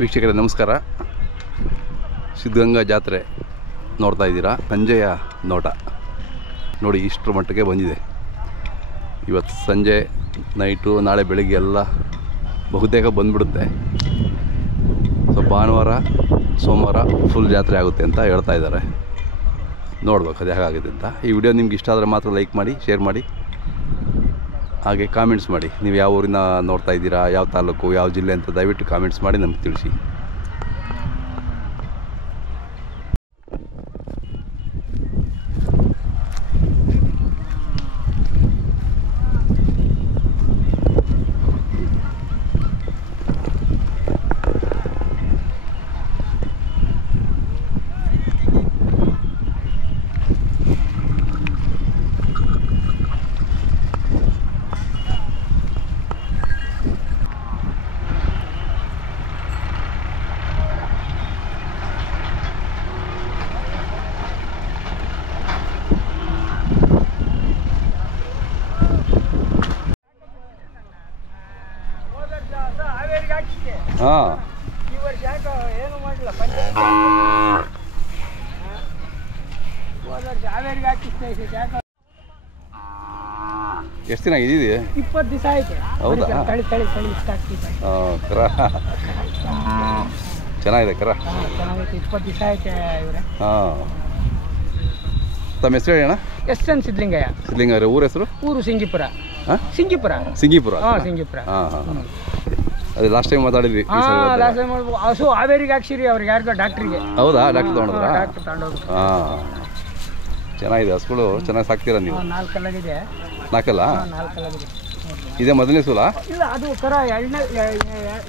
ವೀಕ್ಷಕರೇ ನಮಸ್ಕಾರ. ಸಿದ್ಧಗಂಗಾ ಜಾತ್ರೆ ನೋಡ್ತಾ ಇದ್ದೀರಾ. ಸಂಜೆಯ ನೋಟ ನೋಡಿ, ಇಷ್ಟರ ಮಟ್ಟಿಗೆ ಬಂದಿದೆ. ಇವತ್ತು ಸಂಜೆ ನೈಟು ನಾಳೆ ಬೆಳಿಗ್ಗೆ ಎಲ್ಲ ಬಹುತೇಕ ಬಂದುಬಿಡುತ್ತೆ. ಸೊ ಭಾನುವಾರ ಸೋಮವಾರ ಫುಲ್ ಜಾತ್ರೆ ಆಗುತ್ತೆ ಅಂತ ಹೇಳ್ತಾ ಇದ್ದಾರೆ. ನೋಡ್ಬೇಕು ಅದು ಹೇಗಾಗುತ್ತೆ ಅಂತ. ಈ ವಿಡಿಯೋ ನಿಮ್ಗೆ ಇಷ್ಟ ಆದರೆ ಮಾತ್ರ ಲೈಕ್ ಮಾಡಿ, ಶೇರ್ ಮಾಡಿ, ಹಾಗೆ ಕಾಮೆಂಟ್ಸ್ ಮಾಡಿ. ನೀವು ಯಾವ ಊರಿನ ನೋಡ್ತಾ ಇದ್ದೀರಾ, ಯಾವ ತಾಲೂಕು, ಯಾವ ಜಿಲ್ಲೆ ಅಂತ ದಯವಿಟ್ಟು ಕಾಮೆಂಟ್ಸ್ ಮಾಡಿ ನಮ್ಗೆ ತಿಳಿಸಿ. ಹಾಂ, ಎಷ್ಟು ದಿನ ಇದೀವಿ? 20 ದಿವಸ ಆಯ್ತು. ಹೌದಾ? ಚೆನ್ನಾಗಿದೆ ಕರ. 20 ದಿವಸ ಆಯ್ತು ಇವ್ರೆ. ಹಾಂ, ತಮ್ಮ ಹೆಸರು ಹೇಳಿ ಅಣ್ಣ? ಎಸ್.ಎನ್. ಸಿದ್ಲಿಂಗಯ್ಯ. ಸಿದ್ಲಿಂಗಯ್ಯ. ಊರ ಹೆಸರು? ಊರು ಸಿಂಗಿಪುರ. ಸಿಂಗಿಪುರ. ಸಿಂಗಿಪುರ. ಹಾಂ, ಅದೇ ಲಾಸ್ಟ್ ಟೈಮ್ ಮಾತಾಡಿದ್ವಿ. ಹಸು ಹಾವೇರಿಗೆ ಹಾಕ್ಸಿರಿ ಅವ್ರಿಗೆ, ಯಾರಿಗೋ ಡಾಕ್ಟ್ರಿಗೆ. ಹೌದಾ? ಡಾಕ್ಟರ್ ತೊಗೊಂಡ್ರಾ? ಡಾಕ್ಟರ್ ತಗೊಂಡೋಗಿ. ಹಾಂ, ಚೆನ್ನಾಗಿದೆ. ಹಸುಗಳು ಚೆನ್ನಾಗಿ ಸಾಕ್ತೀರಾ ನೀವು? 4 ಕಲ್ಲಾಗಿದೆ. 4 ಅಲ್ಲ? 4 ಕಲ್ಲಾಗಿದೆ. ಇದೇ ಮೊದಲನೇ ಸೂಲ? ಇಲ್ಲ, ಅದು ಕರ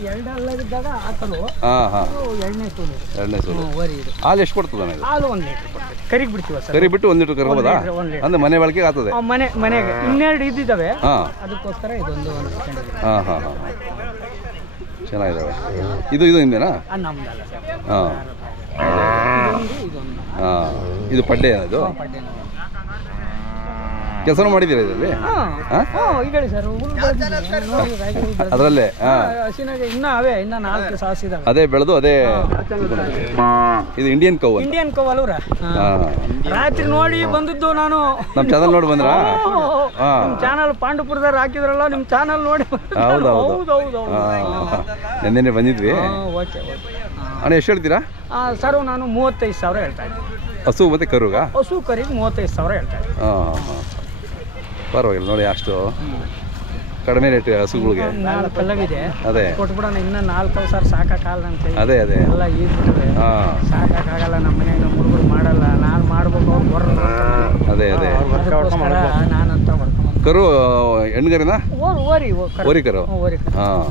ಎರಡಲ್ಲದಿದ್ದಾಗ ಹಾಕಲು. ಹಾಂ ಹಾಂ, ಎರಡನೇ ಸೂಲು. ಹಾಲು ಎಷ್ಟು ಕೊಡ್ತದೆ? ಹಾಲು 1 ಲೀಟ್ರ್ ಕೊಡ್ತೀವಿ. ಕರಿಗೆ ಬಿಡ್ತೀವಿ ಸರ್. ಕರಿ ಬಿಟ್ಟು 1 ಲೀಟ್ರ್ ಕರ್ಬೋದಾ? ಅಂದ್ರೆ ಮನೆ ಬಳಕೆಗೆ ಆಗ್ತದೆ? ಮನೆಗೆ 12 ಇದ್ದಿದ್ದಾವೆ. ಹಾಂ, ಅದಕ್ಕೋಸ್ಕರ ಇದೊಂದು. ಹಾಂ ಹಾಂ ಹಾಂ, ಚೆನ್ನಾಗಿದ್ದಾವೆ. ಇದು ನಿಮ್ದೇನಾ? ನಮ್ದಲ್ಲ ಸರ್. ಹಾಂ ಹಾಂ, ಇದು ಪಡ್ಡೆ ಅದು? ಕೆಲಸನೂ ಮಾಡಿದ್ದೀರಾ ಇದರಲ್ಲಿ? ಅದರಲ್ಲೇ? ಇನ್ನು 4 ಸಾಸಿದಾವೆ. ಅದೇ ಬೆಳೆದು ಅದೇ. ಇದು ಇಂಡಿಯನ್ ಕೌ. ಇಂಡಿಯನ್ ಕೌ ಅಲ್ವ್ರ? ರಾತ್ರಿ ನೋಡಿ ಬಂದದ್ದು ನಾನು. ನಮ್ಮ ಚಾನಲ್ ನೋಡಿ ಬಂದ್ರಾ? ನಿಮ್ಮ ಚಾನಲ್ ಪಾಂಡುಪುರದವ್ರು ಹಾಕಿದ್ರಲ್ಲ, ನಿಮ್ಮ ಚಾನಲ್ ನೋಡಿ. ಹೌದೌದು, ನೆನ್ನೆ ಬಂದಿದ್ವಿ. ಅಣ್ಣ ಎಷ್ಟು ಹೇಳ್ತೀರಾ ಸರ್? ನಾನು 35,000 ಹೇಳ್ತಾ ಇದ್ದೀನಿ. ಹಸು ಮತ್ತೆ ಕರುಗ? ಹಸು ಕರಿಗೆ 35,000 ಹೇಳ್ತಾ ಇದ್ದೀನಿ. ಹಾಂ ಹಾಂ, ಪರವಾಗಿಲ್ಲ ನೋಡಿ, ಅಷ್ಟು ಕಡಿಮೆ ರೇಟ್ ಹಸುಗಳಿಗೆ. 4 ಕಲ್ಲಾಗಿದೆ. ಅದೇ ಕೊಟ್ಬಿಡೋಣ. ಇನ್ನು 4,000 ಸಾಕಾಗಲ್ಲ ಅಂತ. ಅದೇ ಎಲ್ಲ ಈದ್ಬಿಟ್ರೆ ಸಾಕಾಗಲ್ಲ. ನಮ್ಮ ಮನೆಯಾಗ ನಮ್ಮ ಹುಡುಗರು ಮಾಡಲ್ಲ, ನಾನು ಮಾಡ್ಬೇಕು, ಅವ್ರು ಬರಲ್ಲ. ಅದೇ ನಾನಂತ ಕರು ಹೆಣ್ಗರಿನ? ಓರಿ ಕರು. ಹಾಂ,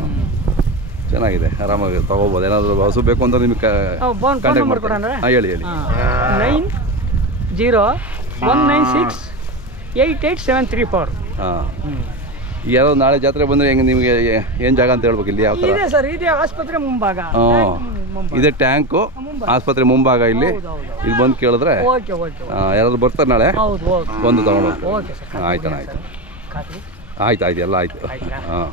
ಚೆನ್ನಾಗಿದೆ. ಆರಾಮಾಗಿ ತಗೋಬೋದು. ಏನಾದರೂ ಹಸು ಬೇಕು ಅಂತ ನಿಮ್ಗೆ ಕಾಂಟ್ಯಾಕ್ಟ್ ಮಾಡ್ಕೊಡೋಣ. ಹಾಂ, ಹೇಳಿ 9019688734. ಹಾಂ, ಯಾರೋ ನಾಳೆ ಜಾತ್ರೆ ಬಂದರೆ ಹೆಂಗೆ ನಿಮಗೆ ಏನು ಜಾಗ ಅಂತ ಹೇಳ್ಬೇಕು? ಇಲ್ಲಿ ಯಾವ ಥರ ಇದೆ ಸರ್? ಇದೆ ಆಸ್ಪತ್ರೆ ಮುಂಭಾಗ. ಇದೆ ಟ್ಯಾಂಕು, ಆಸ್ಪತ್ರೆ ಮುಂಭಾಗ. ಇಲ್ಲಿ ಬಂದು ಕೇಳಿದ್ರೆ ಯಾರಾದ್ರು ಬರ್ತಾರೆ ನಾಳೆ, ಬಂದು ತಗೊಂಡು ಹೋಗ್ತೀವಿ. ಆಯ್ತಣ್ಣ, ಆಯ್ತು ಎಲ್ಲ ಆಯಿತು. ಹಾಂ,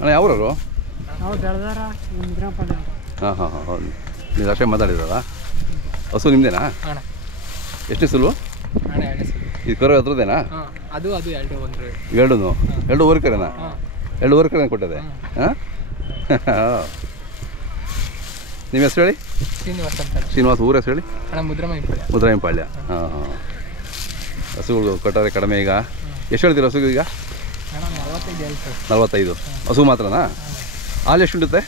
ಅಣ್ಣ ಯಾವ್ರವರು? ಹಾಂ ಹಾಂ ಹಾಂ, ನೀವು ಅಷ್ಟೇ ಮಾತಾಡಿದ್ರಲ್ಲ. ಹಸು ನಿಮ್ದೇನಾ? ಎಷ್ಟನೇ ಸುಲು? ಇದು ಕರು ಹತ್ರದೇನಾ? ಎರಡು ಕರೆನಾ? 2 ಕರೆ ಕೊಟ್ಟದೆ. ಹಾಂ, ನಿಮ್ಮ ಹೆಸರು ಹೇಳಿ? ಶ್ರೀನಿವಾಸ್. ಊರ ಹೆಸರು ಹೇಳಿ? ಮುದ್ರಾಯಂಪಾಳ್ಯ. ಹಾಂ ಹಾಂ, ಹಸುಗಳು ಕಟ್ಟರೆ ಕಡಿಮೆ. ಈಗ ಎಷ್ಟು ಹೇಳ್ತೀರ ಹಸುಗೆ? ಈಗ 45. ಹಸು ಮಾತ್ರನಾ? ಹಾಲು ಎಷ್ಟು ಹಿಂಡುತ್ತೆ?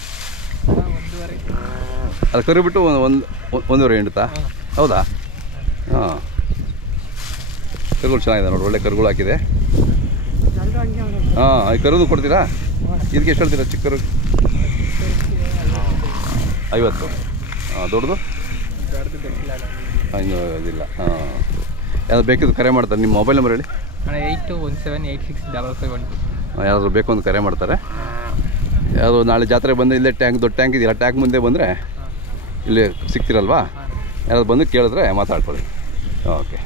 ಅದು ಕರು ಬಿಟ್ಟು 1.5 ಹಿಂಡುತ್ತಾ? ಹೌದಾ? ಹಾಂ, ಕರುಗಳು ಚೆನ್ನಾಗಿದೆ ನೋಡಿ, ಒಳ್ಳೆ ಕರುಗಳು ಹಾಕಿದೆ. ಹಾಂ, ಈ ಕರುದು ಕೊಡ್ತೀರಾ? ಇದಕ್ಕೆ ಎಷ್ಟು ಹೇಳ್ತೀರಾ ಚಿಕ್ಕ ಕರು? 50. ಹಾಂ, ದೊಡ್ಡದು? ಇನ್ನೂ ಇದಿಲ್ಲ. ಹಾಂ, ಯಾವ್ದು ಬೇಕಿದ್ದು ಕರೆ ಮಾಡ್ತಾರೆ. ನಿಮ್ಮ ಮೊಬೈಲ್ ನಂಬರ್ ಹೇಳಿ. 8217865512. ಯಾರಾದರೂ ಬೇಕು ಅಂತ ಕರೆ ಮಾಡ್ತಾರೆ. ಯಾವುದು ನಾಳೆ ಜಾತ್ರೆ ಬಂದರೆ ಇಲ್ಲೇ ಟ್ಯಾಂಕ್, ದೊಡ್ಡ ಟ್ಯಾಂಕ್ ಇದೆಯಲ್ಲ, ಟ್ಯಾಂಕ್ ಮುಂದೆ ಬಂದರೆ ಇಲ್ಲಿ ಸಿಗ್ತೀರಲ್ವಾ? ಯಾರಾದ್ರು ಬಂದು ಕೇಳಿದ್ರೆ ಮಾತಾಡ್ಕೊಳ್ಳಿ. ಓಕೆ.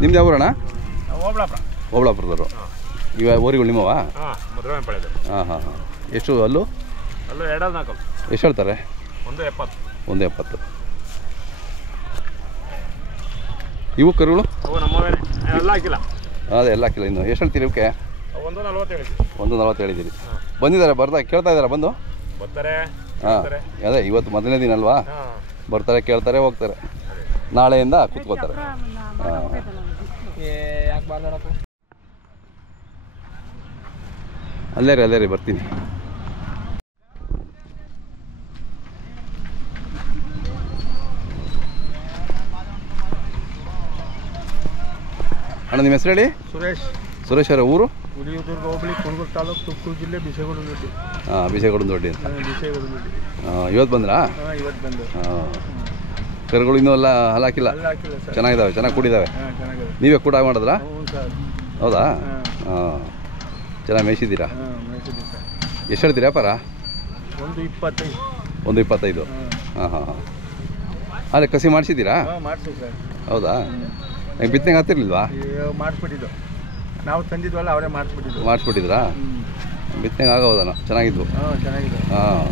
ನಿಮ್ದು ಯಾವ ಊರಣ್ಣ? ಓಬಳಾಪುರದವರು. ಇವ ಓರಿಗಳು ನಿಮ್ಮವ? ಹಾಂ ಹಾಂ ಹಾಂ. ಎಷ್ಟು ಅಲ್ಲೂ? ಎಷ್ಟು ಹೇಳ್ತಾರೆ? 170. ಇವು ಕರುಗಳು? ಅದೇ ಎಲ್ಲ ಹಾಕಿಲ್ಲ. ಇನ್ನು ಎಷ್ಟು ಹೇಳ್ತೀರಿ ಇವಕ್ಕೆ? 140 ಹೇಳಿದ್ದೀರಿ. ಬಂದಿದ್ದಾರೆ, ಕೇಳ್ತಾ ಇದ್ದಾರೆ ಬಂದು? ಹಾಂ, ಅದೇ ಇವತ್ತು ಮೊದಲನೇ ದಿನ ಅಲ್ವಾ? ಬರ್ತಾರೆ, ಕೇಳ್ತಾರೆ, ಹೋಗ್ತಾರೆ. ನಾಳೆಯಿಂದ ಕೂತ್ಕೋತಾರೆ. ಹಾಂ, ಅಲ್ಲೇ ರೀ ಬರ್ತೀನಿ. ಅಣ್ಣ ನಿಮ್ಮ ಹೆಸರು ಹೇಳಿ? ಸುರೇಶ್ ಅವರ ಊರು? ಹುಲಿಯೂರು ಹೋಬಳಿ ಕುರುಗೂರು ತಾಲೂಕು, ತುಮಕೂರು ಜಿಲ್ಲೆ, ಬಿಸೇಗೌಡನಹಳ್ಳಿ. ಹಾಂ, ಬಿಸೇಗೌಡನಹಳ್ಳಿ ಅಂತ. ಇವತ್ತು ಬಂದ್ರಾ? ಇವತ್ತು ಬಂದು. ಹಾಂ, ಕರುಗಳು ಇನ್ನೂ ಎಲ್ಲ ಹಾಕಿಲ್ಲ? ಚೆನ್ನಾಗಿದ್ದಾವೆ, ಚೆನ್ನಾಗಿ ಕೂಡಿದ್ದಾವೆ. ನೀವೇ ಕೂಡ ಮಾಡಿದ್ರಾ? ಹೌದಾ? ಹಾಂ, ಚೆನ್ನಾಗಿ ಮೇಯಿಸಿದ್ದೀರಾ? ಎಷ್ಟು ಹೇಳ್ತೀರಾ ವ್ಯಾಪಾರ? 125. ಹಾಂ ಹಾಂ ಹಾಂ. ಅಲ್ಲೇ ಕಸಿ ಮಾಡಿಸಿದ್ದೀರಾ? ಹೌದಾ? ಬಿತ್ತನೆಗೆ ಆಗ್ತಿರ್ಲಿಲ್ವಾ? ಮಾಡಿಸ್ಬಿಟ್ಟಿದ್ದು, ನಾವು ತಂದಿದ್ವಲ್ಲ ಅವರೇ ಮಾಡಿಸ್ಬಿಟ್ಟಿದ್ರಾ? ಬಿತ್ತನೆಗೆ ಆಗೋದನ ಚೆನ್ನಾಗಿದ್ವು. ಹಾಂ,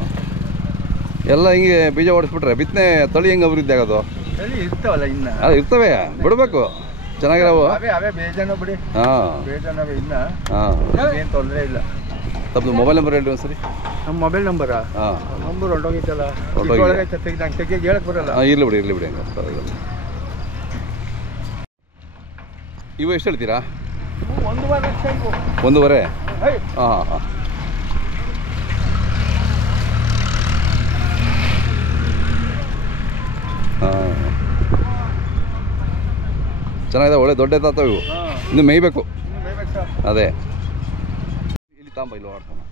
ಎಲ್ಲ ಹಿಂಗೆ ಬೀಜ ಹೊಡಿಸ್ಬಿಟ್ರೆ ಬಿತ್ತನೆ ತಳಿ ಹೆಂಗೆ ಅಭಿವೃದ್ಧಿ ಆಗೋದು? ಇರ್ತಾವಲ್ಲ ಇನ್ನು, ಅದು ಇರ್ತವೆ, ಬಿಡಬೇಕು ಚೆನ್ನಾಗಿರೋವು. ಹಾಂ ಹಾಂ, ಏನು ತೊಂದರೆ ಇಲ್ಲ. ತಮ್ಮದು ಮೊಬೈಲ್ ನಂಬರ್ ಹೇಳಿ ಒಂದ್ಸರಿ. ನಮ್ಮ ಮೊಬೈಲ್ ನಂಬರಾ? ಹಾಂ, ನಂಬರ್ ಹೊರಟೋಗಿತ್ತಲ್ಲ, ಹೇಳಕ್ಕೆ ಬರಲ್ಲ. ಹಾಂ, ಇರಲಿ ಬಿಡಿ ಹಂಗೆ ಪರವಾಗಿಲ್ಲ. ಇವು ಎಷ್ಟು ಹೇಳ್ತೀರಾ? 1.5. ಹಾಂ ಹಾಂ. ಹಾಂ, ಚೆನ್ನಾಗಿದೆ, ಒಳ್ಳೆ ದೊಡ್ಡ ತಾತವು ಇವು. ಇನ್ನು ಮೇಯ್ಬೇಕು. ಅದೇ ಇಲ್ಲಿ ತಾಂಬ ಇಲ್ಲಿ ಮಾಡ್ತಾನೆ.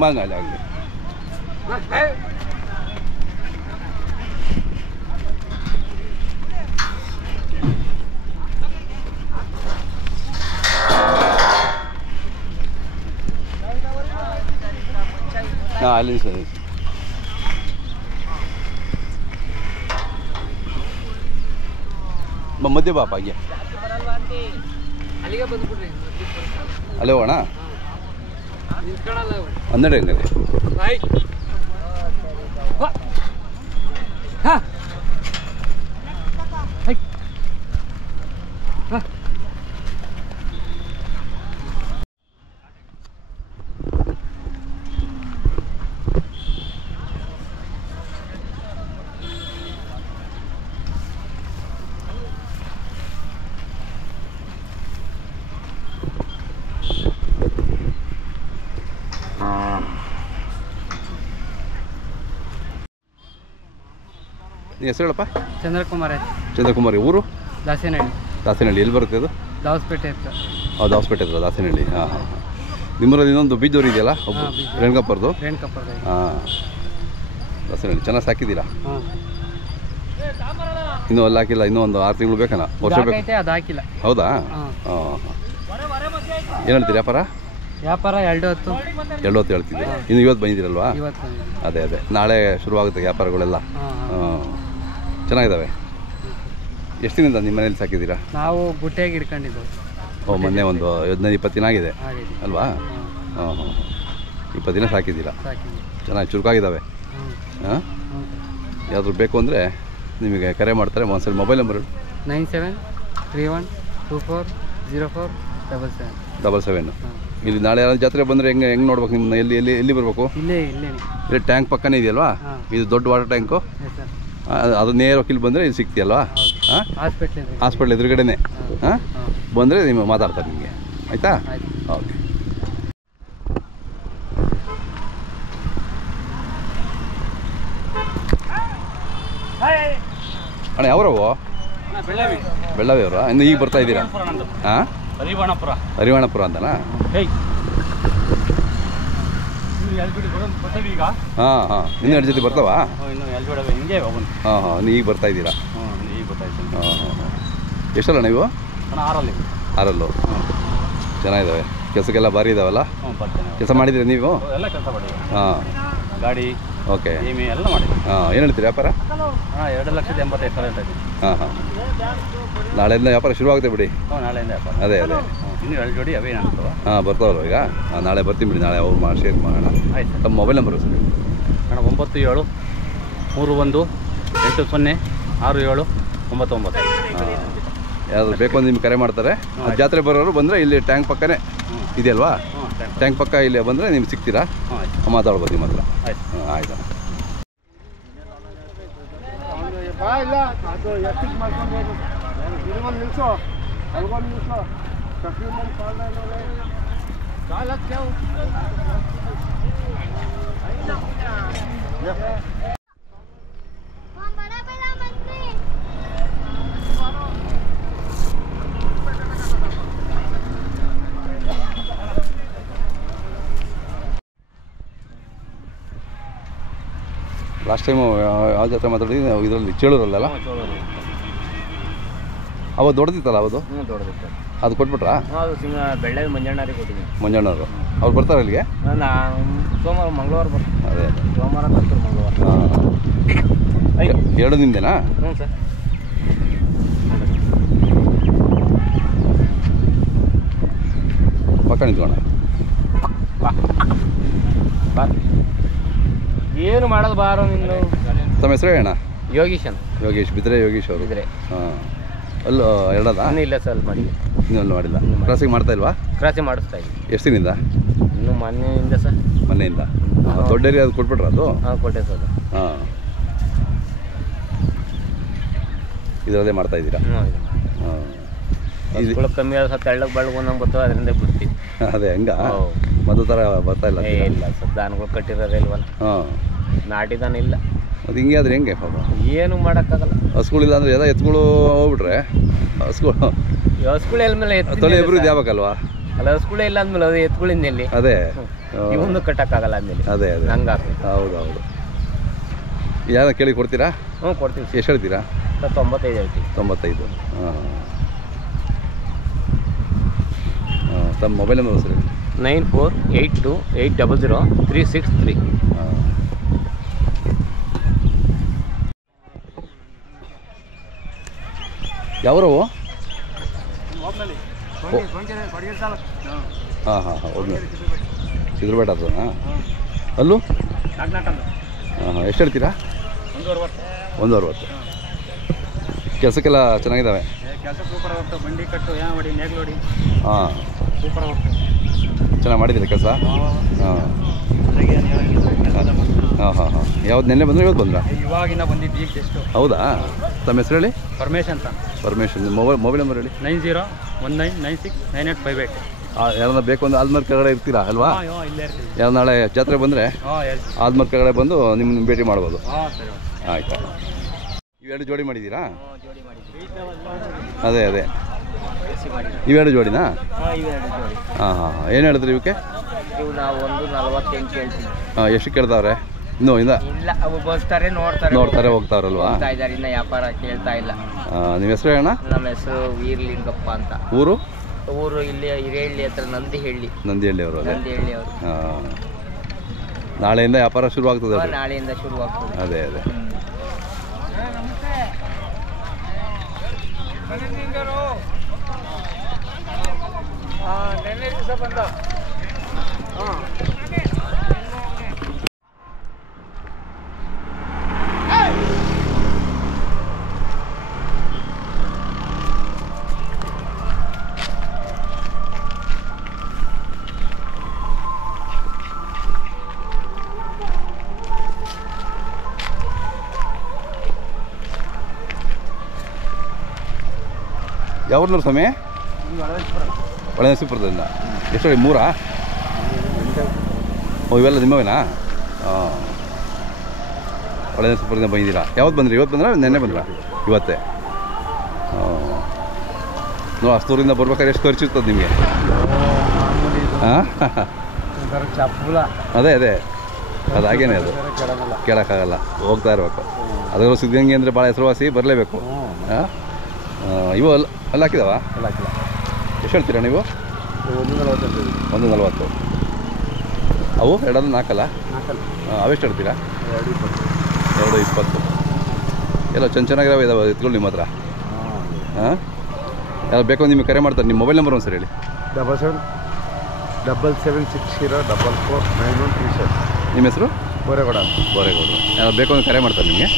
bang aja gitu. Nah, alin sih. ಮಧ್ಯೆ ಬಾಪ ಹಾಗೆ ಅಲ್ಲೇ ಹೋಗೋಣ. 12 ಹೆಂಗದೆ ನೀನು ಹೆಸರು ಹೇಳಪ್ಪ? ಚಂದ್ರಕುಮಾರಿ. ಊರು? ದಾಸನಹಳ್ಳಿ. ಎಲ್ಲಿ ಬರುತ್ತೆ ಅದು? ದಾವಸ್ಪೇಟೆ ಹತ್ರ. ದಾವಸ್ಪೇಟೆ ಹತ್ರ ದಾಸನಹಳ್ಳಿ. ಹಾಂ ಹಾಂ ಹಾಂ. ನಿಮ್ಮೂರಲ್ಲಿ ಇನ್ನೊಂದು ಬೀಜೋರು ಇದೆಯಲ್ಲ, ಒಬ್ಬ ರೇಣುಕಪ್ಪರದು. ಹಾಂ, ದಾಸನಹಳ್ಳಿ. ಚೆನ್ನಾಗಿ ಸಾಕಿದ್ದೀರಾ? ಇನ್ನೂ ಅಲ್ಲಿ ಹಾಕಿಲ್ಲ, ಇನ್ನೂ ಒಂದು 6 ತಿಂಗಳು ಬೇಕನ? ವರ್ಷ ಬೇಕು? ಅದು ಹಾಕಿಲ್ಲ. ಹೌದಾ? ಹಾಂ ಹಾಂ. ಏನು ಹೇಳ್ತೀರಿ ವ್ಯಾಪಾರ? 2 ಹೇಳ್ತಿದ್ದೀವಿ. ಇನ್ನು ಇವತ್ತು ಬಂದಿದ್ದೀರಲ್ವಾ? ಅದೇ ನಾಳೆ ಶುರುವಾಗುತ್ತೆ ವ್ಯಾಪಾರಗಳೆಲ್ಲ. ಹಾಂ, ಚೆನ್ನಾಗಿದ್ದಾವೆ. ಎಷ್ಟು ದಿನದಿಂದ ನಿಮ್ಮ ಮನೇಲಿ ಸಾಕಿದ್ದೀರಾ? ನಾವು ಗುಟ್ಟೆಗೆ ಇಟ್ಕೊಂಡಿದ್ದು. ಮೊನ್ನೆ ಒಂದು 15-20 ದಿನ ಆಗಿದೆ ಅಲ್ವಾ? ಹಾಂ ಹಾಂ, 20 ದಿನ ಸಾಕಿದ್ದೀರಾ. ಚೆನ್ನಾಗಿ ಚುರುಕಾಗಿದ್ದಾವೆ. ಹಾಂ, ಯಾವ್ದು ಬೇಕು ಅಂದರೆ ನಿಮಗೆ ಕರೆ ಮಾಡ್ತಾರೆ. ಒಂದ್ಸರಿ ಮೊಬೈಲ್ ನಂಬರ್ 9731240477. ಇಲ್ಲಿ ನಾಳೆ ಯಾರು ಜಾತ್ರೆ ಬಂದರೆ ಹೆಂಗೆ ನೋಡ್ಬೇಕು ನಿಮ್ಮನ್ನ? ಎಲ್ಲಿ ಬರಬೇಕು? ಇಲ್ಲಿ ಟ್ಯಾಂಕ್ ಪಕ್ಕನೇ ಇದೆಯಲ್ವಾ? ಇದು ದೊಡ್ಡ ವಾಟರ್ ಟ್ಯಾಂಕು. ಅದು ನೇರವಾಗಿ ಇಲ್ಲಿ ಬಂದರೆ ಇಲ್ಲಿ ಸಿಗ್ತೀಯಲ್ವಾ? ಹಾಂ, ಹಾಸ್ಪಿಟ್ಲ್ ಎದುರುಗಡೆನೆ. ಹಾಂ, ಬಂದರೆ ನಿಮ್ಮ ಮಾತಾಡ್ತಾರೆ ನಿಮಗೆ. ಆಯಿತಾ? ಓಕೆ. ಅಣ್ಣ ಯಾವ್ರವು? ಬೆಳ್ಳಾವಿ ಅವರಾ? ಇನ್ನು ಈಗ ಬರ್ತಾ ಇದ್ದೀರಾ? ಹಾಂ, ಹರಿವಾಣಪುರ ಅಂತನಾ? ಹಾಂ ಹಾಂ, ಇನ್ನೂ 2 ಜೊತೆ ಬರ್ತಾವಾ? ಹಾಂ ಹಾಂ, ಈಗ ಬರ್ತಾ ಇದ್ದೀರಾ? ಹಾಂ ಹಾಂ ಹಾಂ. ಎಷ್ಟಲ್ಲ ನೀವು? 6 ಚೆನ್ನಾಗಿದ್ದಾವೆ. ಕೆಲಸಕ್ಕೆಲ್ಲ ಭಾರಿ ಇದಾವಲ್ಲ? ಕೆಲಸ ಮಾಡಿದ್ದೀರಿ ನೀವು? ಹಾಂ, ಗಾಡಿ ಓಕೆ. ಎಲ್ಲ ಮಾಡಿದ್ವಿ. ಹಾಂ, ಏನು ಹೇಳ್ತೀರಿ ವ್ಯಾಪಾರ? 2,85,000 ಹಾಂ ಹಾಂ, ನಾಳೆಯಿಂದ ವ್ಯಾಪಾರ ಶುರುವಾಗುತ್ತೆ ಬಿಡಿ. ನಾಳೆಯಿಂದ ವ್ಯಾಪಾರ. ಅದೇ ಅದೇ, ಇನ್ನೂ 2 ಜೋಡಿ ಅವೇ ಅನ್ಸುವ. ಹಾಂ, ಬರ್ತಾವಲ್ಲ ಈಗ. ಹಾಂ, ನಾಳೆ ಬರ್ತೀನಿ ಬಿಡಿ. ನಾಳೆ ಅವ್ರು ಶೇರ್ ಮಾಡೋಣ. ಆಯ್ತು. ತಮ್ಮ ಮೊಬೈಲ್ ನಂಬರು ಸರ್? ಅಣ್ಣ 9731806799. ಹಾಂ, ಯಾರು ಬೇಕು ಅಂದ್ರೆ ನಿಮ್ಗೆ ಕರೆ ಮಾಡ್ತಾರೆ. ಜಾತ್ರೆ ಬರೋರು ಬಂದರೆ ಇಲ್ಲಿ ಟ್ಯಾಂಕ್ ಪಕ್ಕನೇ ಇದೆಯಲ್ವಾ? ಟ್ಯಾಂಕ್ ಪಕ್ಕ ಇಲ್ಲಿ ಬಂದರೆ ನಿಮ್ಗೆ ಸಿಗ್ತೀರಾ? ಮಾತಾಡ್ಬೋದು ನಿಮ್ಮ ಹತ್ರ. ಹಾಂ, ಆಯ್ತು. ಲಾಸ್ಟ್ ಟೈಮು ಯಾವ ಜಾತ್ರೆ ಮಾತಾಡಿದ್ವಿ ಇದರಲ್ಲಿ ಚೇಳೂರಲ್ಲ? ಅವ ದೊಡ್ಡದಿತ್ತಲ್ಲ ಅವತ್ತು? ದೊಡ್ಡದಿತ್ತು. ಅದು ಕೊಟ್ಬಿಟ್ರಾ? ಅದು ಬೆಳ್ಳೆ ಮಂಜಣ್ಣರಿಗೆ ಕೊಟ್ಟಿದ್ದೀನಿ. ಮಂಜಣ್ಣವರು ಅವ್ರು ಬರ್ತಾರೆ ಇಲ್ಲಿಗೆ? ಸೋಮವಾರ ಮಂಗಳವಾರ ಬರ್ತೀನಿ. ಅದೇ ಸೋಮವಾರ ಬರ್ತಾರೆ, ಮಂಗಳವಾರ. ಹಾಂ, 2 ದಿನದೇನಾ? ಹ್ಞೂ ಸರ್. ಪಕ್ಕ ನಿಂತ್ಕೋಣ. ಏನು ಮಾಡೋದು ಬಾರೋ ನಿಂದು. ತಮ್ಮ ಹೆಸರು ಹೇಳಣ್ಣ? ಯೋಗೀಶ್ ಅಂತ. ಯೋಗೇಶ್, ಬಿದ್ರೆ ಯೋಗೇಶ್ ಅವರು ಇದ್ರೆ. ಹಾಂ, ಅಲ್ಲೂ ಎರಡದ? ಇಲ್ಲ ಸರ್, ಅಲ್ಲಿ ಮಾಡಿ. ಇನ್ನೂ ಮಾಡಿಲ್ಲ. ಕ್ರಾಸಿಂಗ್ ಮಾಡ್ತಾ ಇಲ್ವಾ? ಕ್ರಾಸಿಂಗ್ ಮಾಡಿಸ್ತಾ ಇದ್ದೀವಿ. ಎಷ್ಟು ದಿನದಿಂದ? ಇನ್ನು ಮೊನ್ನೆಯಿಂದ ಸರ್. ಮೊನ್ನೆಯಿಂದ? ದೊಡ್ಡ ಏರಿಯಾ ಅದು ಕೊಟ್ಬಿಟ್ರ ಅದು? ಹಾಂ, ಕೊಟ್ಟೆ ಸರ್. ಹಾಂ, ಇದರಲ್ಲೇ ಮಾಡ್ತಾ ಇದ್ದೀರಾ? ಹಾಂ, ಇದು ಕಮ್ಮಿ ಆದ ಸರ್, ತೆಳ್ಳಗೆ ಬೆಳಗ್ಗೆ ನಮ್ಗೆ ಬರ್ತವೆ, ಅದರಿಂದ ಬಿಡ್ತೀವಿ. ಅದೇ ಹಂಗ ಮೊದಲ ಥರ ಬರ್ತಾ ಇಲ್ಲ? ಇಲ್ಲ ಸರ್, ದಾನಗಳು ಕಟ್ಟಿರೋದೇ ಇಲ್ವಲ್ಲ. ಹಾಂ, ನಾಟಿದಾನ ಇಲ್ಲ. ಅದು ಹಿಂಗೆ ಆದ್ರೆ ಹೆಂಗೆ ಪಾಪ? ಏನು ಮಾಡೋಕ್ಕಾಗಲ್ಲ. ಹಸುಗಳಿಲ್ಲ ಅಂದರೆ ಎಲ್ಲ ಎತ್ತುಗಳು ಹೋಗ್ಬಿಟ್ರೆ ಹಸುಗಳು ಮೇಲೆ ತೊಲೆ ಇಬ್ಬರು ಇದ್ಯಾವಕ್ಕಲ್ವಾ? ಅಲ್ಲ, ಹಸುಗಳೇ ಇಲ್ಲ ಅಂದ್ಮೇಲೆ ಅದು ಎತ್ತುಗಳಿಂದ ಎಲ್ಲಿ? ಅದೇ ಇವೊಂದು ಕಟ್ಟಕ್ಕಾಗಲ್ಲ ಅಂದ್ಮೇಲೆ. ಅದೇ ಅದೇ ಹಂಗಾಗಿ. ಹೌದು ಹೌದು. ಯಾರು ಕೇಳಿ ಕೊಡ್ತೀರಾ? ಹ್ಞೂ, ಕೊಡ್ತೀವಿ. ಎಷ್ಟು ಹೇಳ್ತೀರಾ? 95 ಹೇಳ್ತೀವಿ. 95. ಹಾಂ ಹಾಂ. ತಮ್ಮ ಮೊಬೈಲ್ ನಂಬರ್ ಸರಿ? 9482800363. ಹಾಂ. ಯಾವ್ರವು? ಹಾಂ ಹಾಂ ಹಾಂ, ಒಳ್ಳೆ ಸಿದ್ರಬೇಟ ಹತ್ರನಾ? ಅಲ್ಲೂ? ಹಾಂ ಹಾಂ. ಎಷ್ಟು ಹೇಳ್ತೀರಾ? 160. ಕೆಲಸಕ್ಕೆಲ್ಲ ಚೆನ್ನಾಗಿದ್ದಾವೆ? ಕೆಲಸ ಸೂಪರ್ ಆಗುತ್ತೆ. ಬಂಡಿ ಕಟ್ಟು ಮಾಡಿ ನೇಗ್ಲೋಡಿ. ಹಾಂ, ಸೂಪರ್ ಆಗುತ್ತೆ. ಚೆನ್ನಾಗಿ ಮಾಡಿದ್ದೀರಾ ಕೆಲಸ? ಹಾಂ ಹಾಂ ಹಾಂ ಹಾಂ. ಯಾವ್ದು ನೆನ್ನೆ ಬಂದರೆ ಇವತ್ತು ಬಂದ್ರಾ? ಇವಾಗಿನ ಬಂದಿದ್ದು ಈಗ ಜಸ್ಟ್. ಹೌದಾ? ತಮ್ಮ ಹೆಸರು ಹೇಳಿ? ಪರಮೇಶ್ ಅಂತ. ಪರಮೇಶ್. ಮೊಬೈಲ್ ನಂಬರ್ ಹೇಳಿ? 9019969858. ಯಾರನ್ನ ಬೇಕು ಅಂದ್ರೆ ಆಲ್ಮರ್ ಕೆಳಗಡೆ ಇರ್ತೀರಾ ಅಲ್ವಾ? ಇಲ್ಲೇ ಇರ್ತೀವಿ. ಯಾರು ನಾಳೆ ಜಾತ್ರೆ ಬಂದರೆ ಆಲ್ಮರ್ ಕೆಳಗಡೆ ಬಂದು ನಿಮ್ಮ ಭೇಟಿ ಮಾಡ್ಬೋದು. ಸರಿ. ಆಯ್ತು. ಇವೆರಡು ಜೋಡಿ ಮಾಡಿದ್ದೀರಾ? ಅದೇ ಅದೇ, ಇವೆರಡು ಜೋಡಿನಾ? ಹಾಂ ಹಾಂ ಹಾಂ. ಏನು ಹೇಳಿದ್ರಿ ಇವಕ್ಕೆ? ಇವು ನಾವು 148 ಹೇಳ್ತೀವಿ. ಹಾಂ, ಎಷ್ಟು ಕೇಳ್ತಾವ್ರೆ? ಇನ್ನೂ ಇಲ್ಲ ಬರ್ತಾರೆ, ನೋಡ್ತಾರೆ ಹೋಗ್ತಾವ್ರಲ್ವಾ? ಇನ್ನು ವ್ಯಾಪಾರ ಕೇಳ್ತಾ ಇಲ್ಲ. ನಿಮ್ಮ ಹೆಸರು ಹೇಳೋಣ? ನಮ್ಮ ಹೆಸರು ವೀರಲಿಂಗಪ್ಪ ಅಂತ. ಊರು ಇಲ್ಲಿ ಹಿರೇಹಳ್ಳಿ ಹತ್ರ ನಂದಿಹಳ್ಳಿ ಅವರು. ಅವರು. ಹಾಂ, ನಾಳೆಯಿಂದ ವ್ಯಾಪಾರ ಶುರು ಆಗ್ತದೆ? ನಾಳೆಯಿಂದ ಶುರು ಆಗ್ತದೆ. ಅದೇ ಅದೇ. ನೆನ್ನೆ ದಿವಸ ಬಂದ. ಯಾವ್ರನ್ನೂರು ಸಮಯ? ಒಳನರಸೀಪುರದಿಂದ. ಎಷ್ಟು ಹೇಳಿ? 3? ಓ, ಇವೆಲ್ಲ ನಿಮ್ಮವೇನಾ? ಹಾಂ, ಒಳನರಸೀಪುರದಿಂದ ಬಂದಿದ್ದೀರಾ? ಯಾವತ್ತು ಬಂದ್ರಿ? ಇವತ್ತು ಬಂದ್ರಾ ನೆನ್ನೆ ಬಂದ್ರಾ? ಇವತ್ತೇ. ಹಾಂ, ಹಸ್ತೂರಿಂದ ಬರ್ಬೇಕಾದ್ರೆ ಎಷ್ಟು ಖರ್ಚಿರ್ತದೆ ನಿಮಗೆ? ಹಾಂ ಚಪ್ಪಲ ಅದೇ ಅದು ಹಾಗೇನೆ, ಅದು ಕೇಳೋಕ್ಕಾಗಲ್ಲ, ಹೋಗ್ತಾ ಇರಬೇಕು. ಅದರಲ್ಲೂ ಸಿದ್ಧಗಂಗೆ ಅಂದರೆ ಭಾಳ ಹೆಸರುವಾಸಿ, ಬರಲೇಬೇಕು. ಹಾಂ ಇವು ಅಲ್ಲಿ ಹಾಕಿದಾವ? ಎಷ್ಟು ಹೇಳ್ತೀರಾ ನೀವು? 140. ಅವು ಎರಡಲ್ಲಿ ನಾಲ್ಕಲ್ಲ? ಅವೆಷ್ಟು ಹೇಳ್ತೀರಾ? 220. ಎಲ್ಲ ಚೆನ್ನಾಗಿರೋ ಇದಾವೆ ಎತ್ಗಳು ನಿಮ್ಮ ಹತ್ರ? ಹಾಂ ಯಾರು ಬೇಕೋ ನಿಮಗೆ ಕರೆ ಮಾಡ್ತಾರೆ. ನಿಮ್ಮ ಮೊಬೈಲ್ ನಂಬರ್ ಒಂದು ಸರಿ ಹೇಳಿ. 777760449137. ನಿಮ್ಮ ಹೆಸರು? ಬೋರೇಗೌಡ. ಯಾರು ಬೇಕೋ ಒಂದು ಕರೆ ಮಾಡ್ತಾರೆ ನಿಮಗೆ.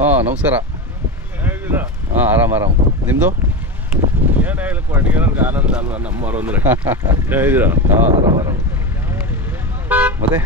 ಹಾಂ ನಮಸ್ಕಾರ. ಹಾಂ ಆರಾಮ. ನಿಮ್ಮದು? ಏನು ಹೇಳಕ್ಕೆ ಅಡುಗೆ ಆನಂದ ಅಲ್ವಾ ನಮ್ಮವ್ರು ಅಂದರೆ. ಹಾಂ ಆರಾಮ. ಮತ್ತು